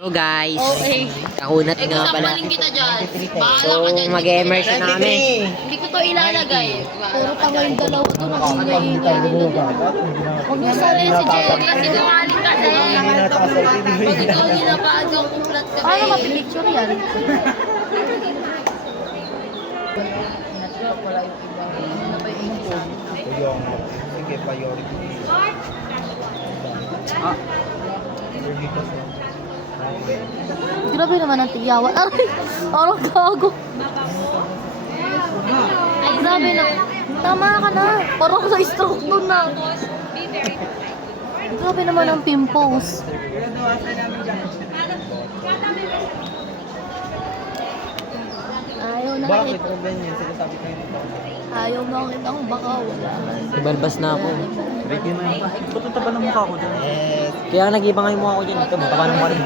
Hello guys, Okay. kakunat nga pala. Kasamanin kita dyan. Bahala So, ka dyan. mag-immersion na kami. Hindi ko to ilalagay. Puro pa ngayong dalawa to, nakingay-ingay nila. Huwag niyo sali si Jerry. Kasi dumaling kasi. Pag ikaw nilapaan yung kuplat kami. Paano mapipicture yan? Sige, priority. Grabe naman ang tiyawan. Aray! Parang gago. Ay, grabe na. Tama ka na. Parang sa stroke nun na. Grabe naman ang pimples. Ayaw na. Bakit? Ruben yan, sinasabi ko yun. Ayaw makita ko baka wala. Ibalbas na ako. Ready na yun. Ba't ang taba ng mukha ko dyan? Yes. Kaya nag-iba nga yung mukha ko dyan. Ito, mataba ng mukha rin.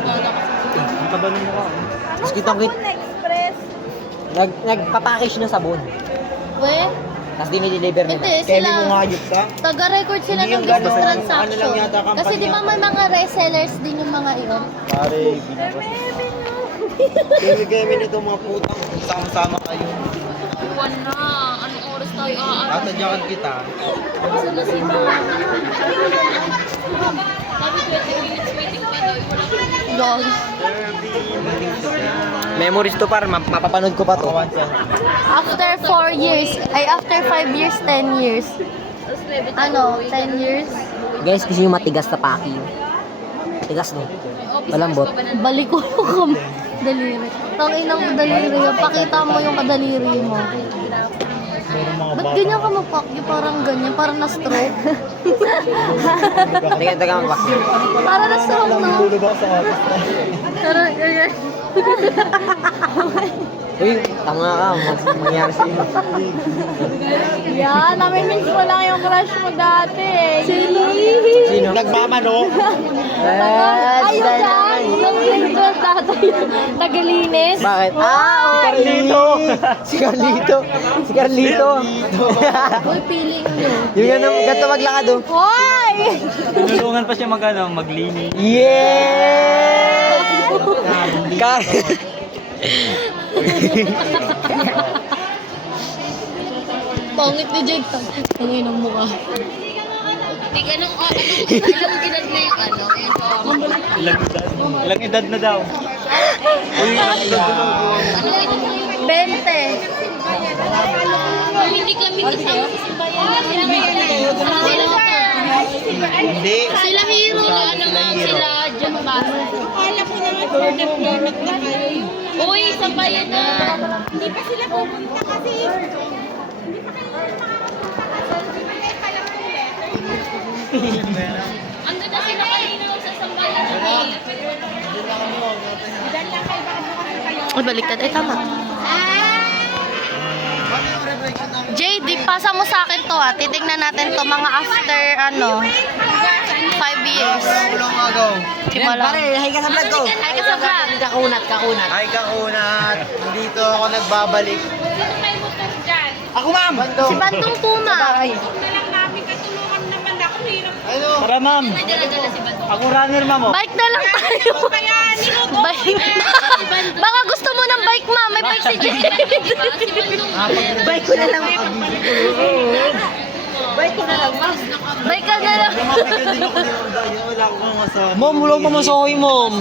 Ang taba ng mukha ko. Tapos kitang-kit. Nagpapackage na sabon. We, Tapos dinideliver nila. hindi Kelly mo sila. hayop ka? Taga-record sila Hindi ng yung business gano'n. transaction. Ano lang yata, kampanya. Kasi di ba may mga resellers din yung mga iyon? Pare, binabas. Kemi nito mga putang. Sama-sama kayo. Buwan na. Anong oras tayo aaral? Tatadyakan kita. Sana si Sabi 20 minutes waiting pa daw. Lol. Memories to par, mapapanood ko pa to. After 4 years, ay after 5 years, 10 years. Ano, 10 years? Guys, kasi yung matigas na packing. Matigas no? Malambot. Balik ko yung daliri. Tangina mo daliri. Pakita mo yung kadaliri mo. Ba't ganyan ka mag-pack? Yung parang ganyan, parang na-stroke. Teka, magpak. Parang na-stroke, no? Tulog ako sa office. Parang ganyan. Uy, tama ka. Mangyari sa'yo. Yan, namimiss mo lang yung crush mo dati. Sino? Sino? Nagmamanok. Ayun dyan! Yung lingkod tatay. Tagalinis. Bakit? Ah, si Carlito. Si Carlito. Uy, feeling nyo. Yung ganito maglakad oh. Hoy! Tinulungan pa siya maglinis. Yes! Pangit ni Jake. Tangin ang mukha. Hindi anong edad na yung ano? Ilang edad na daw? Anong edad na yung 20. Hindi kami kasama sa simbayan. Hindi. Sila Hero, ano nga sila John Bass. Akala ko naman for deployment na kayo. Uy, sambayan na. Hindi pa sila pupunta kasi. Hindi pa kayo Ando na sila kanina sa sambayan. Ay, baliktad. Ay, tama. Jay, di pasa mo sa akin to Titignan natin to mga after 5 years. Ulang agaw. Wala. Hi ka sa vlog ko. Hi ka sa vlog. Kakunat. Ay, kakunat. Dito ako nagbabalik. Sino may motor dyan? Ako, ma'am! Si Bandong Tuna. Na lang namin katulungan naman ako. Hirap. Ano? Tara, ma'am. Dala-dala si Bandong. Ako runner, ma'am. Bike na lang tayo. Kaya niluto. Bike. Baka gusto mo ng bike, ma. May bike si Jay. Si Bandong. Bike ko na lang. Bike ko na lang, ma'am. Bike ka na lang. Hindi ako nilundayan. Wala akong masabi. Mom, wala pa masahoy, mom.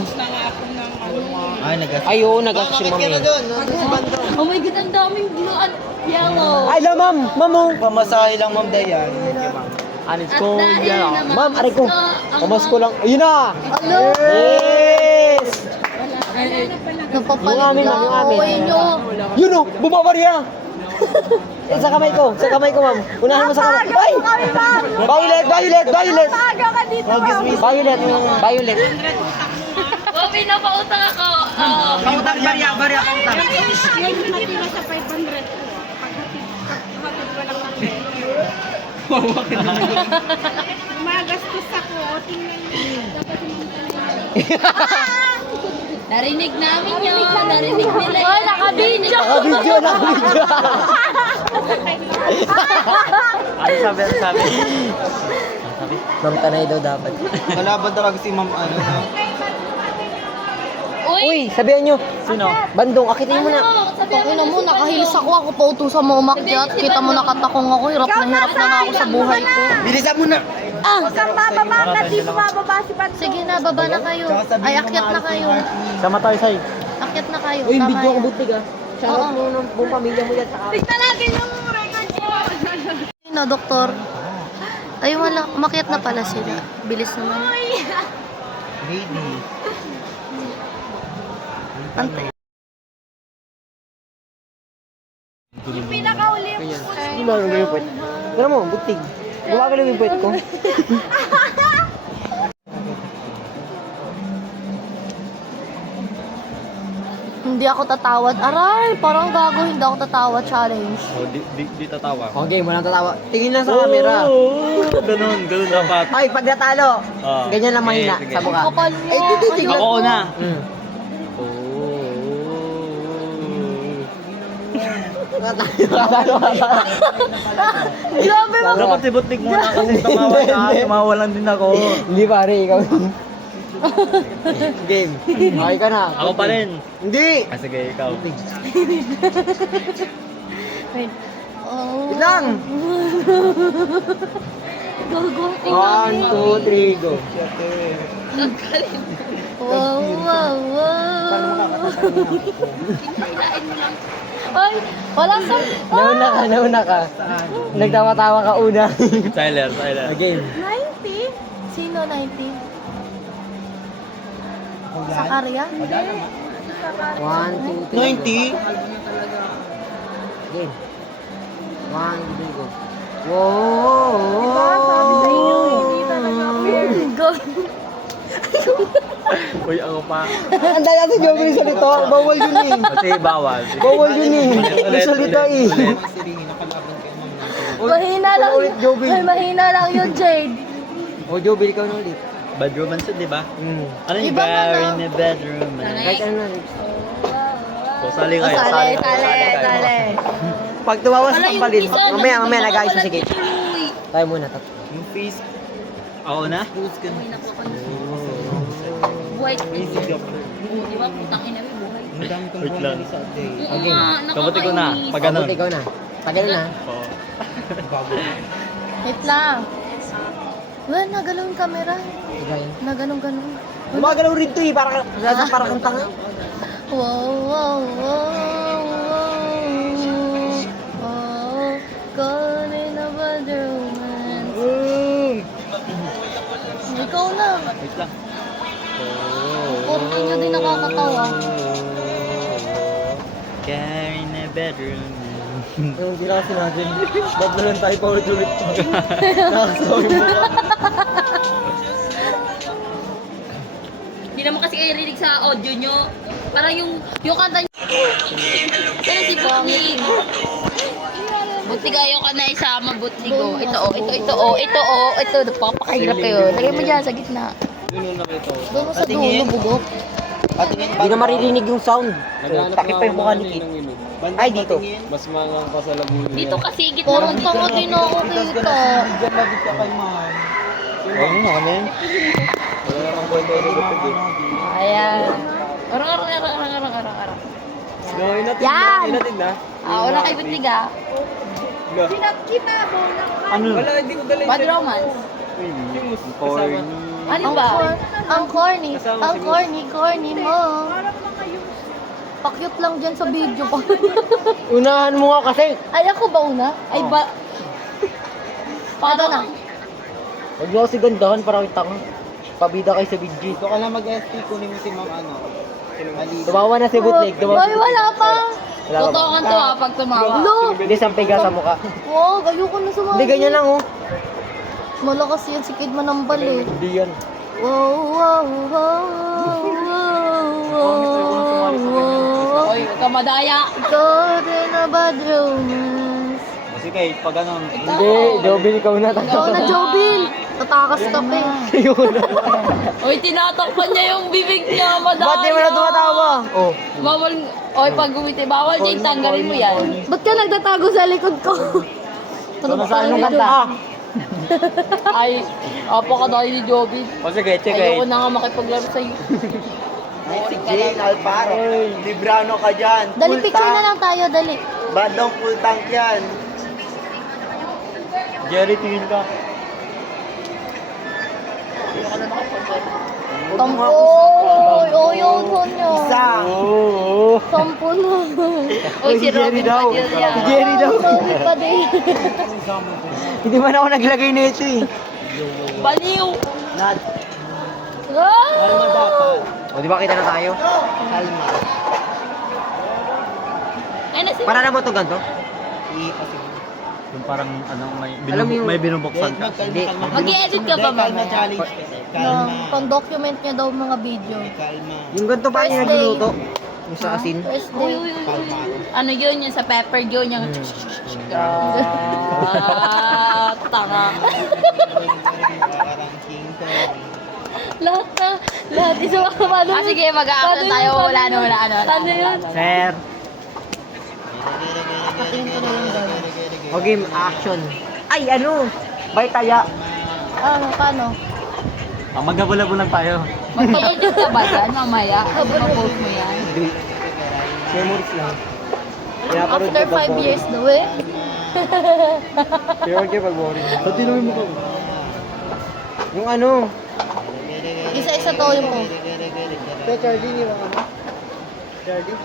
Ay, Ay, oo, nag-ask si mom Bakit ka na eh. doon? Nandun si Bandong. Oh my God, ang daming blue at yellow. Ay, la, ma'am. Ma'am, oh. Pamasahe lang, ma'am Dayan. Anits At ko, dahil yan. na Ma'am, aray ko. ang Pamas ko lang. Ayun na. Ano? Yes! Napapalit Yung amin lang, yung amin. Ayun yung... Yun oh, bumabarya. Sa kamay ko, ma'am. Unahin mo sa kamay. Ay! Violet. Violet. Bobby, napautang ako. Pautang, barya, pautang. Magastos ako. Tingnan niyo. Narinig namin yun. Narinig nila yun. Oh, naka-video. Naka-video. Ano sabi? Ma'am, tanay daw dapat. Kalaban talaga si ma'am ano. Uy, sabihan nyo. Sino? Bandong, akitin mo na. Tangina mo, nakahilis ako pautusan mo umakyat. Kita mo nakatakong ako, hirap na nga ako sa buhay ko. Bilisan mo na. Huwag kang bababa, kasi bumababa si Bandong. Sige na, baba na kayo. Ay, akyat na kayo. Sama tayo, Sai. Akyat na kayo. Uy, Tama video ko yan. butig ah. Shoutout mo ng buong pamilya mo yan. Tignan natin yung record ko. Sino, doktor? Ay, wala. Umakyat na pala sila. Bilis naman. Baby. Antay. Yung pinakauli yung Hindi ba gagawin yung puwet? Tara mo, butig. Gumagalaw yung puwet ko. Hindi ako tatawad. Aray, parang gago. Hindi ako tatawad. Challenge. Oh, di tatawa. Okay, walang tatawa. Tingin lang sa camera. Ganun dapat. Ay, pag natalo, Ah. ganyan lang mahina Sige, sa sige. mukha. Kapal mo. Eh, titignan. Ako na. Mm. Natalo ka. Grabe mo. Dapat ibutnik muna kasi tumawa ka. Tumawa lang din ako. Hindi pare, ikaw. Game. Okay ka na. Ako pa rin. Hindi. Ah, sige, ikaw. Wait. Oh. Wait lang. Gago. 1, 2, 3, go. Wow, wow, wow. Ay, wala sa... Nauna ka. Nagtawa-tawa ka una. Tyler. Game. 90? Sino 90? Sa karya? 1, 2, 3, 90? Game. 1, 2, go. Wow! Sabi sa inyo, hindi talaga. Go. Uy, ako pa. Ang daya sa Joby yung salito. Bawal yun eh. Kasi bawal. Bawal yun eh. Yung salito eh. Mahina lang Ulit, Joby. Ay, mahina lang yun, Jade. O Joby, ikaw na ulit. Bad romance yun, di ba? Ano yung Iba bar na. in the bedroom? Kahit ano na. O, sali kayo. Sali. Pag tumawas Wala pang yung palin. isa, Mamaya wala nag-ayos na sige. Uy. Tayo muna. Yung face. Ako na? Buhay. Di ba? Putang ina, may buhay. Ang dami kong Wait lang. sa day. Oo nga, Kabuti ko na. nakakainis. Pag ganun. Ikaw na. Tagal na. Oo. Wait lang. Well, nagalaw yung camera. Ikaw yan. Naganong-ganon. Gumagalaw rin to eh. Para kang tanga. Wow, wow, wow, wow. Oh, gone in a bad romance. Ikaw na. Wait lang. Korte nyo din nakakatawa. Car in the bedroom. Yung hindi na kasi natin. Ba't na lang tayo paulit-ulit. Nakakasawa yung mukha. Hindi naman kasi kayo rinig sa audio nyo. Parang yung kanta nyo. Kaya si Butnig. Butnig ayaw ka na isama, Butnig. Oh. Ito, napapakahirap kayo. Lagay mo dyan sa gitna. Doon mo sa dulo, bugok. Hindi na maririnig yung sound. Takip pa yung mukha ni Kit. Ay, dito. Mas mangang pa sa labuyo. Dito kasi gitna Parang mo dito. tanga din ako kita. Diyan labit ka kay man. Ano na kami? Wala namang kwento sa lupig eh. Ayan. Arang. Yan! Inatid na. Wala kay Butnig ah. Ano? Wala, hindi ko dala. Bad romance. Yung Corny. Ano ba? Ang corny mo. Pakyut lang dyan sa video pa. Unahan mo nga kasi. Ay, ako ba una? Ay ba? Paano na? Huwag mo kasi gandahan para kita ka. Pabida kayo sa video. Ito ka lang mag-ST, kunin mo si Ma'am ano. Ali. Tumawa na si Butlig. Boy, wala pa. Wala ka Totoo ba? kan to ah, pag tumawa. Lo! Hindi, sampiga sa mukha. Wow, ayoko na sumama. Hindi, ganyan lang oh. Malakas yan si Kid Manambal eh. Hindi yan. Wow, wow, wow, wow, wow. Oy, huwag ka madaya. God in a bad romance. Kasi kayo, pag ganun. Hindi, Joby, ikaw na. Ikaw na, Jobil. Tatakas ka pa eh. Oy, tinatakpan niya yung bibig niya, madaya. Ba't di mo na tumatawa? Oh. Bawal, oy, pag gumiti, bawal din, tanggalin mo yan. Ba't ka nagtatago sa likod ko? Ano sa anong kanta? Ay, apakadaya ni Joby. O sige, check Ayoko it. na nga makipaglaro sa'yo. Si Jane Alparo. Librano ka dyan. Dali, Full picture na tank. lang tayo, dali. Bandong full tank yan. Jerry, tingin ka. Tampoy! Oh, yun, nyo. Isa. Oo. Tampo na. Uy, si Robin daw. Padilla. Si Jerry daw. Sorry pa din. Hindi man ako naglagay nito eh. Baliw! Nad. O, di ba kita na tayo? Kalma. Ay, nasi. Para na mo ito ganito? Yung parang ano, Alam mo yung- may binubuksan ka. Hindi. Mag-i-edit ka ba Kalma mamaya? challenge. No, Kalma. pang-document niya daw mga video. Kalma. Yung ganito pa yung First nagluluto. Yung sa asin. First Uy, day. uy, uy. Ano yun? Yung sa pepper yun. Yung... Tanga. Parang King Kong. Lahat isa paano? Ah, sige, mag-a-upload tayo. Wala na, wala na. Paano yun? Sir. Patingin ko na yung gano'n. O game action. Ay, ano? Bay taya. Ano, paano? Maghabol-habol lang tayo. Mag-i-edit ka ba dyan mamaya? Mag-post mo yan. Hindi. Memories lang. Pinaparod After ko pag 5 years daw eh. Pinapanood ko pag boring. So, tinuloy mo ko. Yung ano? Isa-isa to yung po. Ito, Charlie, yung ano? Charlie?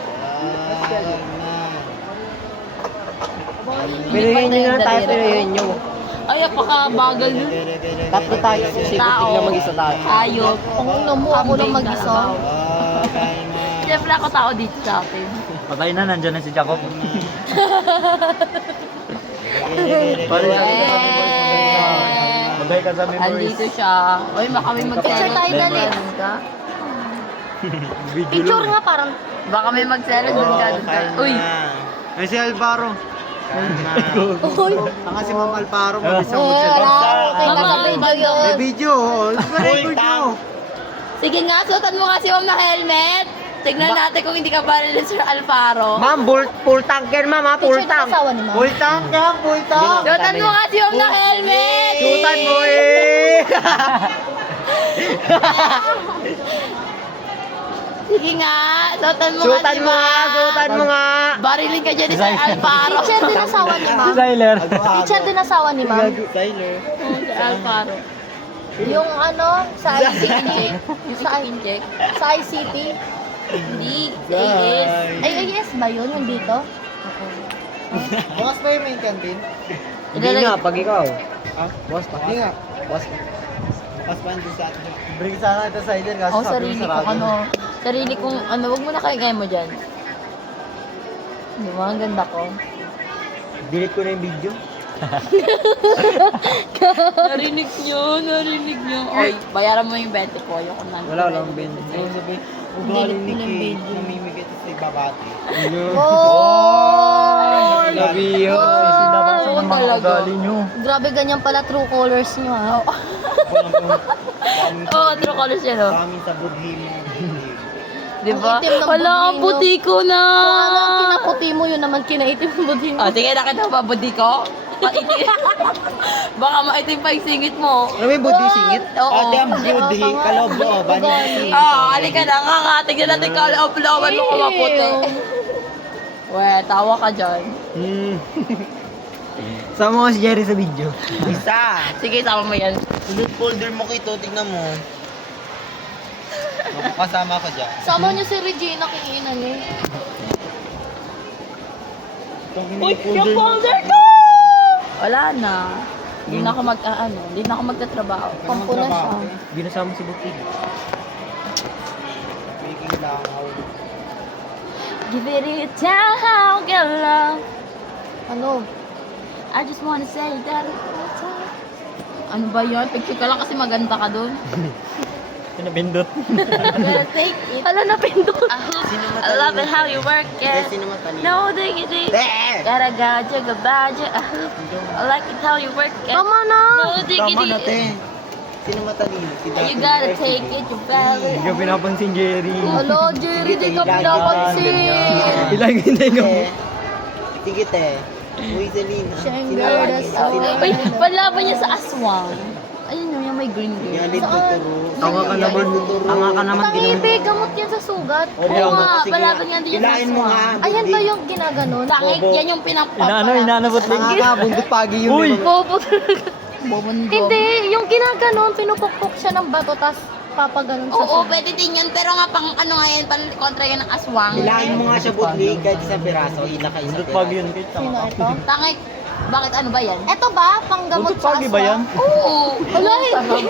Pinuhin nyo na tayo, pinuhin nyo. Ay, apaka-bagal nun. Tatlo tayo. Tao. Tignan mag-isa tayo. Ayop. Kung ino mo, ako lang mag-isa. Siyempre ako tao dito sa akin. Patay na, nandyan na si Jacob. Magay ka sa memories. Andito siya. Uy, baka may Picture mag-selos. tayo, dali. Video Picture lang. nga parang, Baka may mag-selos dun ka. Dun ka. Uy, Ay, si Alvaro. Kalma. uy, Tanga si Ma'am Alvaro. Ah. Mabilis ang magsalita. kita Mama, sa video yun. May video. Oh. Di ba record nyo? sige nga, suotan mo nga si Ma'am na helmet. Tignan natin kung hindi ka ba rin Sir Alvaro. Ma'am, full tank yan, ma'am, ha? Full Picture ng tank. asawa ni Ma'am. Full tank yan, full tank. Suotan mo nga si Ma'am na helmet. Sutan mo eh! Sige nga, suotan mo nga Sutan si mo nga, Ma'am. sutan mo nga. Barilin ka dyan ni Sir Alvaro. Teacher din asawa ni Ma'am. Tyler. Teacher din asawa ni Ma'am. Tyler. Sir Alvaro. Yung ano, sa ICT. sa, Inject. sa ICT. Hindi. AS. Ay, AS ba yun? Yung dito? Bukas pa yung main canteen? Hindi nga, pag ikaw. Ha? Boss pa. Hindi nga. Boss. Bukas pa yung sa atin. Bring sana ito sa Tyler kasi Ako sarili kong ano. Sarili kong ano. Huwag mo na kaya mo dyan. Di ba? Ang ganda ko. Delete ko na yung video. Narinig nyo. Oy, bayaran mo yung 20 po. Yung kung Wala lang, Ben. Ayun sabi, Delete ugaling ni mo yung Kate, video. namimigay ito sa ibabati. Oh! Labiyo. Sinabang sa Oo, mga talaga. ugali nyo. Grabe ganyan pala true colors nyo ha. Oo, true colors yan oh. Kaming sa budhim. Di ba? Ang itim ng Wala, ang budhi, puti ko na. Kung ano ang kinaputi mo, yun naman kinaitim mo din. Oh, sige, nakita mo ba budi ko? Maitim. Baka maitim pa yung singit mo. Alam mo yung body singit? Oo. Ate ang budhi, kaloob-looban. Halika na, tingnan natin kaloob-looban mo kung maputi. Weh, tawa ka dyan. Sama ko si Jerry sa video. Isa. Sige, sama mo yan. Sunod folder mo kito, tignan mo. Kasama ka dyan. Sama niyo si Regina kinginan eh. Uy, yung folder ko! Wala na. Hindi na ako hindi na ako magtatrabaho. Pampo na siya. Binasama si Buti. Making lang. Give it down, girl love. Ano? I just wanna say that it's my time. Ano ba yun? Picture ka lang kasi maganda ka dun. Pinabindot. Well, take it. Hala, napindot. I love it how you work it. Sino matalino? No diggity. There! Gotta gaja, gabaja. I like it how you work it. Tama na! No diggity. Tama na, te. Sino matalino? Si Dati You gotta University. take it, you valid. Hindi ka pinapansin, Jerry. Hello, Jerry, di ka pinapansin. Ilagay na yung Te. Sige, te. Uy, Selena. Siyang Sino girl, lagi? that's all. Sino- Uy, panlaban niya sa aswang. Ayun yung may green girl. Galit tuturo. Tanga ka naman. Tanga ka naman. Tangibig, gamot yan sa sugat. Oo nga, palaban yan din yung Ilain mo nga. Ayan ba yung ginaganon? Tangik, yan yung pinapapala. Inaanabot lang. Tanga ka, bundot pagi yun. Uy! Bobo. Bobondo. Hindi, yung ginaganon, pinupukpok siya ng bato, tas papaganon sa Oo, sugat. pwede din yan. Pero nga pang ano nga yan, pang kontra yan ng aswang. Ilain mo nga siya butlig kahit isang piraso. Ila ka isang Bundot pag piraso. yun. Kate, Sino tanga ka. ito? Tangik, bakit ano ba yan? Eto ba? Panggamot Bundot sa pagi ba yan? aswang? Oo. Wala, hindi.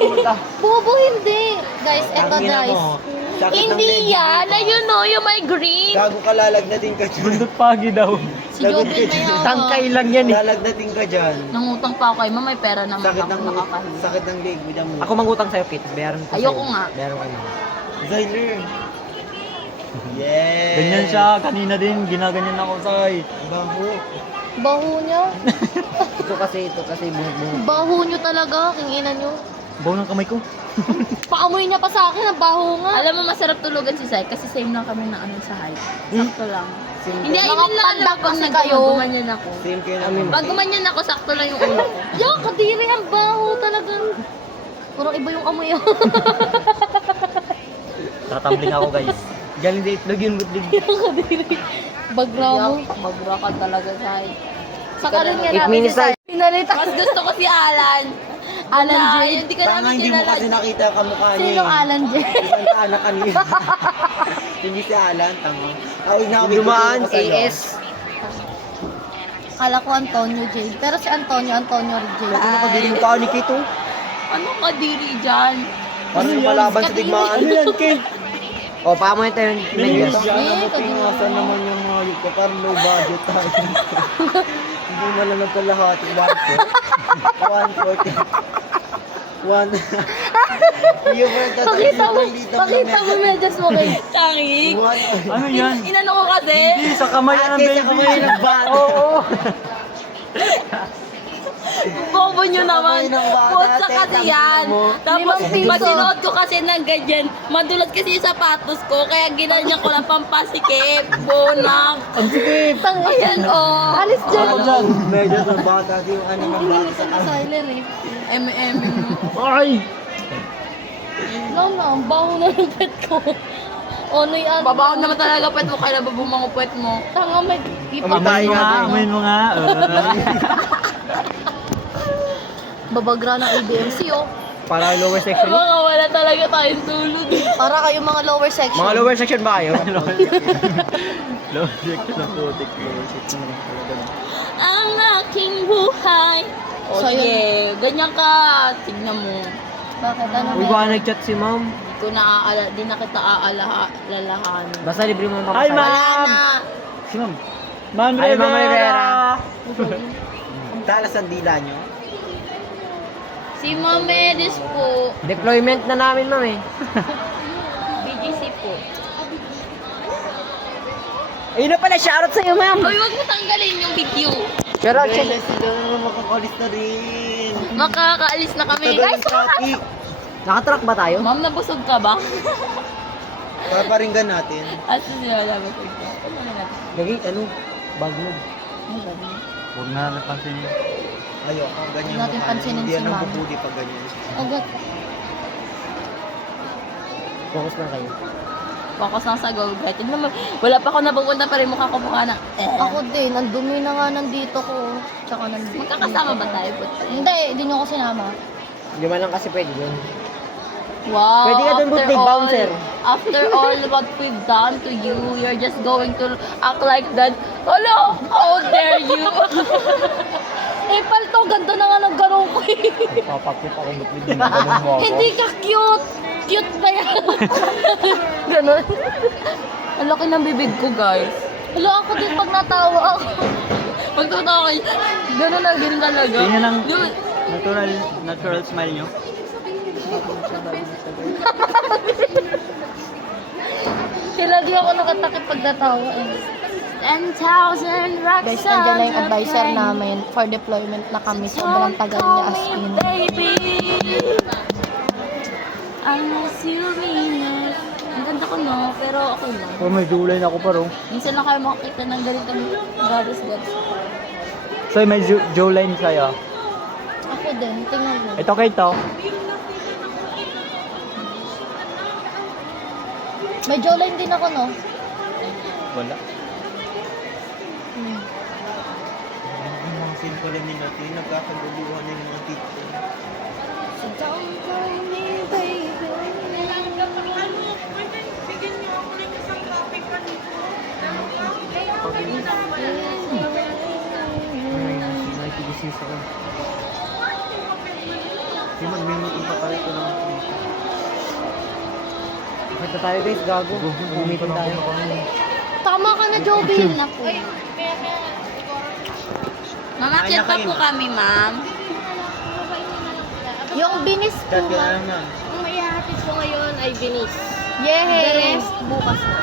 Bobo, hindi. Guys, eto Tangina guys. mo. Sakit ng Hindi leg. yan. Ayun o, yung may green. Gago ka, lalagnatin ka dyan. Bundot pagi daw. Si Jobin may Tangkay lang yan eh. Lalagnatin ka dyan. Nangutang pa ako kay ma, may pera naman Sakit ako ng nakakahiya. sakit ng leg. Bida mo. Ako mangutang sa'yo, Kate. Bayaran ko Ayoko nga. Bayaran ko na. Zyler. Yeah. Ganyan siya. Kanina din. Ginaganyan ako say. Baho. Baho niya. Ito kasi buhok-buhok. Baho niyo talaga, kinginan niyo. Baw ng kamay ko. Paamoy niya pa sa akin, ang baho nga. Alam mo, masarap tulugan si Sai kasi same lang kami ng ano sa height. Sakto lang. Hindi, I Mga mean lang pandak pag kasi kayo. gumanyan ako. Same kayo namin. Pag gumanyan ako, sakto lang yung ulo ko. Yo, kadiri, ang baho talaga. Puro iba yung amoy. Tatambling ako guys. Galing sa itlog yun, butlig. Bagra mo. Magra ka talaga, Sai. Sa karin nga 8 namin minutes si Sai. Pinalita. Mas gusto ko si Alan. Alan J. Hindi ka Tanga, namin hindi mo kilala. kasi nakita ang kamukha niya. Sino Alan J? Isang anak kanina. Hindi si Alan, tanga. Ay, nakabit ko Dumaan, ko sa'yo. AS. Kala ko Antonio J. Pero si Antonio J. Ano ka din yung tao ni Kate, oh? Ano ka diri dyan? Parang lumalaban sa digmaan. Ano yan, Kate? O, paamo ito yung Bilis. Asan naman yung mga yun ko? Parang low budget tayo. Hindi mo lang nagkalahati. 140. Yung Pakita mo medyas mo kay. Tangik. Ano yan? Inano ko kasi. Hindi, sa kamay yan ang Ate, baby. sa kamay ng bata. Oo. Bobo nyo naman. Kamay ng bata, Putsa ate, kasi tangina yan. mo. Tapos, 5 piso. pag sinuot ko kasi ng ganyan, madulas kasi yung sapatos ko, kaya ginanyan ko lang pampasikip. Bonak. Ang sikip. Ayan, oh. Alis dyan. Ako dyan. Medyo sa bata. Yung ano ng bata sa Sa Tyler eh. M&M. Ay! No, ang baho na ng pet ko. Ono yan. Babaon naman talaga puwet mo, kailan ba bumang puwet mo? Tanga may Amayin mo nga, amayin mo nga. babagra ng ADMC oh. Para lower section. Mga wala talaga tayong tulog. Para kayo mga lower section. Mga lower section ba kayo? Low section ng putik. Lower section ng talaga. Ang aking buhay. O So, sige, ganyan ka. Tignan mo. Bakit? Ano Uy, baka nag-chat si ma'am. Di ko di na kita lalahan. Basta libre mo ang Hi, papasal. ma'am! Wala na. Si Ma'am. Ma'am Ay, Ma'am Rivera! Talas ang dila nyo. Si Ma'am Edis po. Deployment na namin, ma'am eh. BGC po. Ayun na pala, shoutout sa'yo, ma'am. Uy, wag mo tanggalin yung video. Shoutout siya. Benes, sila naman makakalis na rin. Makakaalis na kami. Tagal Guys, ng traffic. Nakatrack ba tayo? Ma'am, nabusog ka ba? Paparinggan natin. At siya, nabusog ka. Ano na natin? Gagi, ano? Bagnog. Ano ba? Huwag na napansin niyo. Ayoko, ganyan Huwag natin mukha. pansinin Hindi si yan ang ma'am. bubuli pag ganyan. Agad. Focus lang kayo. Focus lang sa goal. Kahit yun naman, wala pa ako napupunta pa rin mukha ko mukha ng Ako din, ang dumi na nga nandito ko. Tsaka nandito. Magkakasama ba tayo? Hindi, hindi nyo ako sinama. Hindi man lang kasi pwede yun. Wow. Pwede ka dun, after Budlig, all- bouncer. After all what we've done to you, you're just going to act like that. Hello! How dare you? Eh, palto, ganda na nga ng garong ko eh. Papakit ako butlig din. Ganun mo ako. Hindi ka cute. Cute pa yan. Ganon. Ang laki ng bibig ko, guys. Hello, ako din pag natawa ako. Pag totoo kayo, gano'n na, ganun talaga. Tingnan ang Dude, natural smile niyo. Kaya lagi ako nakatakip pag natawa eh. 10,000 rocks. Guys, nandiyan na yung advisor namin for deployment na kami. Sobrang tagal niya as in. Baby, unless you mean it. Ang ganda ko, no? Pero okay lang. Oh, may July na ako pa ro. Minsan lang kayo makakita ng ganitong gagas. So, may July sa'yo. Ako din, tingnan mo. Ito kay to. May jawline din ako, no? Wala. Yung mga scene pala ni natin, nagkakaguluhan yung mga tito. Nakikigising sa kan. Di mag-meeting pa pala ito lang. Kita tayo guys, gago. Mag-meeting tayo. Tama ka na, Jobin. Naku. Mamakyat pa po kami, ma'am. Yung binis po, Chat ka ma'am. lang ma'am. Ang maihahatid ko ngayon ay binis. Yes! The rest, bukas na.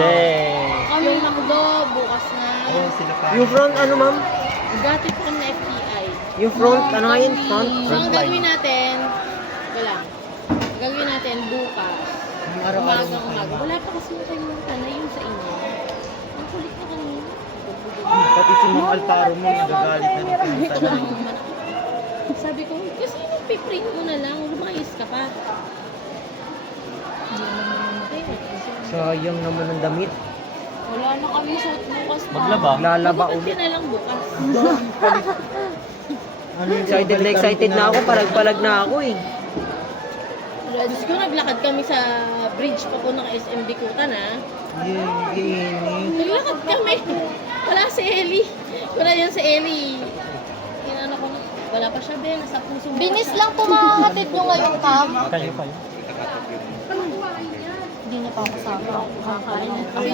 Yay! Kami makdo, bukas na. Oh, sila pa. Yung front, ano ma'am? Dati po kami na FTI. Yung front, ano nga yun? Front? So, ang gagawin natin, wala. Ang gagawin natin bukas. Umaga. Wala pa kasi yung kanyang tanay yung sa inyo. Ang kulit na kanina. Pati si Mang Alparo mo, nagagalit na ng pinunta na. Sabi ko, kasi piprint mo na lang, lumayas ka pa. Sayang naman ang damit. Wala na kami suot bukas pa. Maglaba? Lalaba Magbukod ulit. ka na lang bukas. Ano yung Excited na excited na ako. Palag-palag na ako eh. Diyos ko, naglakad kami sa bridge pa po ng SM Bikutan, ha? Naglakad kami. Wala si Ellie. Wala yan si Ellie. Inano ko na. Wala pa siya, Ben. Nasa puso mo. Binis lang po makakatid nyo ngayon, Kam. Kayo. Hindi na pa ako sama. Kakain na. Kasi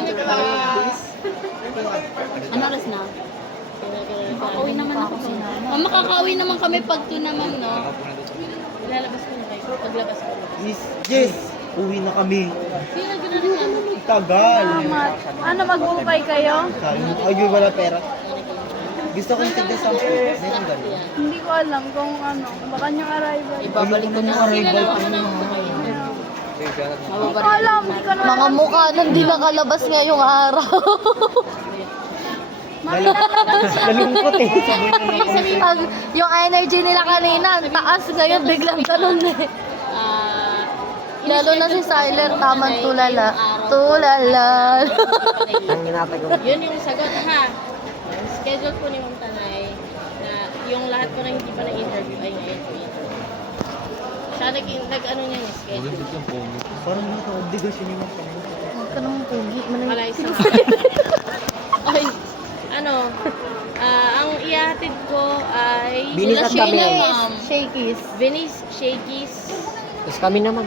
ano oras na? Makakauwi naman ako. Ma'am, makakauwi naman kami pag to naman, no? Ilalabas ko na kayo. Paglabas ko. Yes! Uwi na kami. Sino ginagawa? Tagal. Ano, mag-uupay kayo? Ay, wala pera. Gusto kong tignan sa meron ganun. Hindi ko alam kung ano, baka niyang arrival. Ibabalik ko na. Sinala ko na ako kayo. Hindi ko alam, hindi ko naman Mga mukha nang di nakalabas ngayong araw. Nalungkot eh. Yung energy nila kanina, ang taas ngayon, biglang ganun eh. Lalo na si Siler, tamang tulala. Tulala. Ang ginatay ko. Yun yung sagot, ha? Schedule po ni Ma'am Tanay na yung lahat ko na hindi pa na-interview ay na-interview. Siya nag-ano niya yung schedule. Parang naka-obligasyon yung mga panginoon. Huwag ka naman pugi. Wala isang ay, ano, ang ihatid ko ay Binis at kami. Shakies. Venice, Shakey's. Tapos kami naman.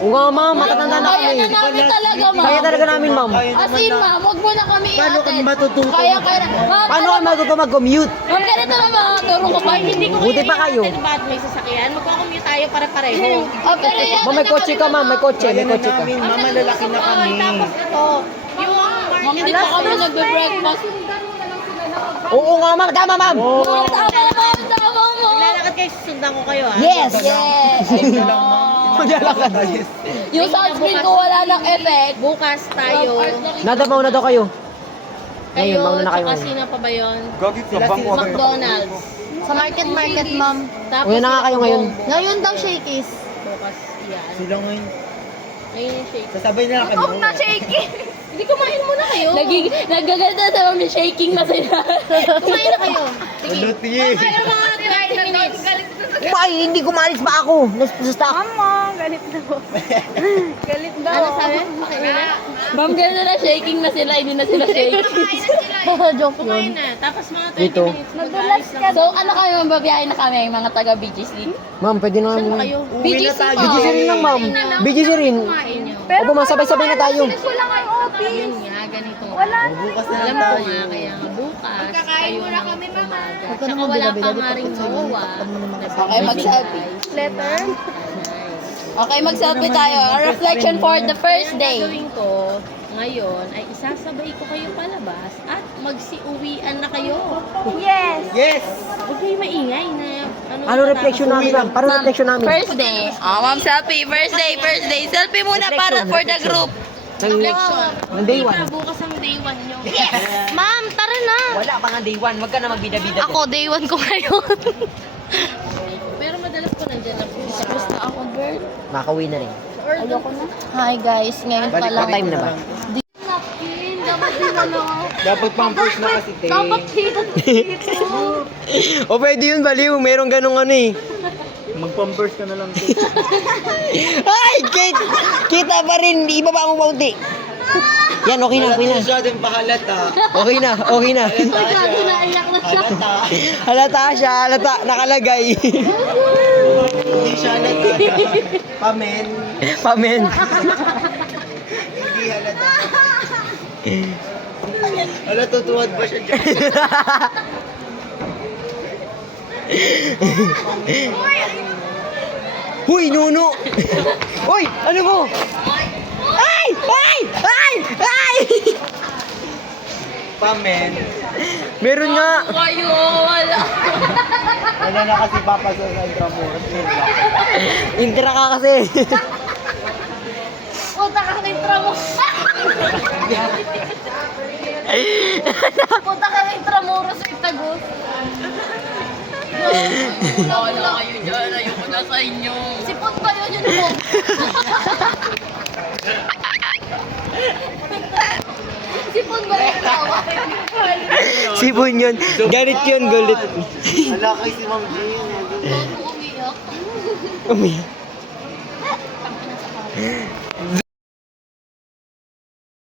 Oo nga ma'am, matatanda na Kaya kami. na namin talaga, ma'am. Kaya talaga namin ma'am. As in, ma'am, huwag mo na kami Paano kami ihatid. matututo? Kaya na. Ma'am, Paano kayo matuto mag-commute? Ma'am, ganito na mga turo ko pa. Hindi ko Buti pa kayo. ihatid ba't may sasakyan. Magkakommute tayo para pareho. Oh, pero yan. Ma'am, may kotse ka ma'am, may kotse ka. Mama, lalaki na kami. Tapos ito, yung hindi pa kami nagbe-breakfast. Oo nga ma'am, tama ma'am. Tama mo. Lalakad kayo, susundan ko kayo, ha? Yes. Yes. Maglalakad. Yung sunscreen ko wala ng effect. Bukas tayo. Nadabaw na daw kayo. Kayo, Ngayon, mauna na kayo tsaka ngayon. sino pa ba yun? Sila si McDonald's. Sa market, ma'am. Tapos Uwi na nga kayo ngayon. Ngayon daw Shakies. Bukas yan. Sila ngayon. Ayun yung shake. Sasabay na lang kami. Huwag na, shaky! Hindi, kumain muna kayo. Nagaganda sa mga shaking na sila. Kumain na kayo. Sige.Uluti. Kayo mga 20 minutes. Umay, hindi kumalis pa ako. Nasa stock. Mama, galit daw. Galit daw. Ano sabi mo kanina? Ma'am, gano'n na shaking na sila, hindi na sila shaking. Joke Kumain yun. na. Tapos mga 20 Dito. minutes. Madulas ka. So, ano kayo, mababiyahin na kami, mga taga BGC? Ma'am, pwede na Saan ba kami. kayo? Uwi na tayo. BGC rin lang ma'am. BGC rin. Kumain nyo. Opo, masabay-sabay na tayo. Wala ngayong office. Yun nga, ganito. Wala na. Bukas na Alam lang ko tayo. nga, kaya nga bukas, kayo ng umaga. Tsaka wala pa nga rin jowa. Okay, mag-selfie. Letter? Okay, mag-selfie tayo. A reflection for the first day. Ang gagawin ko ngayon ay isasabay ko kayo palabas at magsiuwian na kayo. Yes! Yes! Huwag kayo maingay na Ano reflection namin ma'am? Paano reflection namin? First day. Ma'am, selfie. First day. Selfie muna para for the group. Reflection. Ng day one. Bukas ang day 1 nyo. Ma'am, tara na. Wala pa nga day 1. Wag ka na magbida-bida. Ako, day 1 ko ngayon. Pero madalas ko nandyan lang. Tapos na ako, girl. Makauwi na rin. Ayoko na. Hi guys, ngayon pa lang. Time na ba? Napkin, dapat dinala. Dapat pampers na kasi, te. Dapat dito. O pwede yun, baliw. Merong ganong ano eh. Mag-pampers ka na lang, te. Ay! Kita pa rin. Ibaba mo paunti. Yan, okay na, okay na. Masyadong pahalata. Okay na, okay na. Masyado naiyak na siya. Halata siya, halata. Nakalagay. Hindi siya halata. Pamen. Pamen. Hindi halata. Ala, tutuwad ba siya dyan? Huy, Nuno! Uy, ano mo? Ay! Ay! Ay! Ay! Pamen. Meron nga. Kayo, wala. Ano na kasi papasok sa Intramuros. Intra ka kasi. Punta ka ng tramo. Punta ka ng Intramuros sa Itagos. Wala kayo dyan. Ayoko na sa inyo. Sipot pa yun po. Sipon ba yung tawa? Sipon yun. Ganit yun, gulit. Wala kay si Ma'am Jean. Huwag mo umiyak. Umiyak.